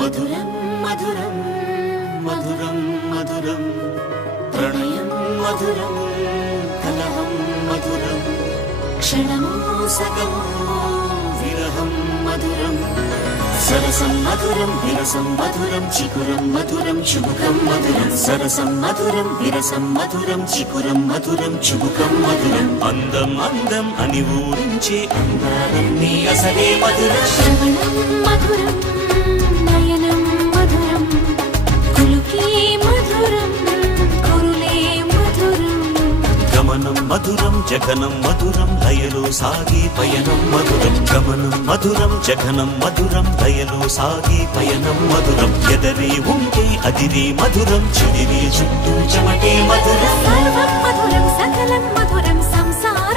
మధురం మధురం మధురం మధురం ప్రణయం మధురం కలహం మధురం క్షణమో సగమో విరహం మధురం సరసం మధురం విరసం మధురం చికురం మధురం చుబుకం మధురం సరసం మధురం విరసం మధురం చికురం మధురం చుబుకం మధురం అందం అందం అని ఊరించే అందాలన్నీ అసలే మధురం శ్రవణం మధురం నయనం మధురం కులుకే మధురం కురులే మధురం గమనం మధురం జగనం మధురం లయలో సాగే పయనం మధురం గమనం మధురం జగనం మధురం లయలో సాగే పయనం మధురం ఎదరే ఉంటే అదిరే మధురం చెదిరే చుట్టూ చెమటే మధురం సర్వం మధురం సకలం మధురం సంసారం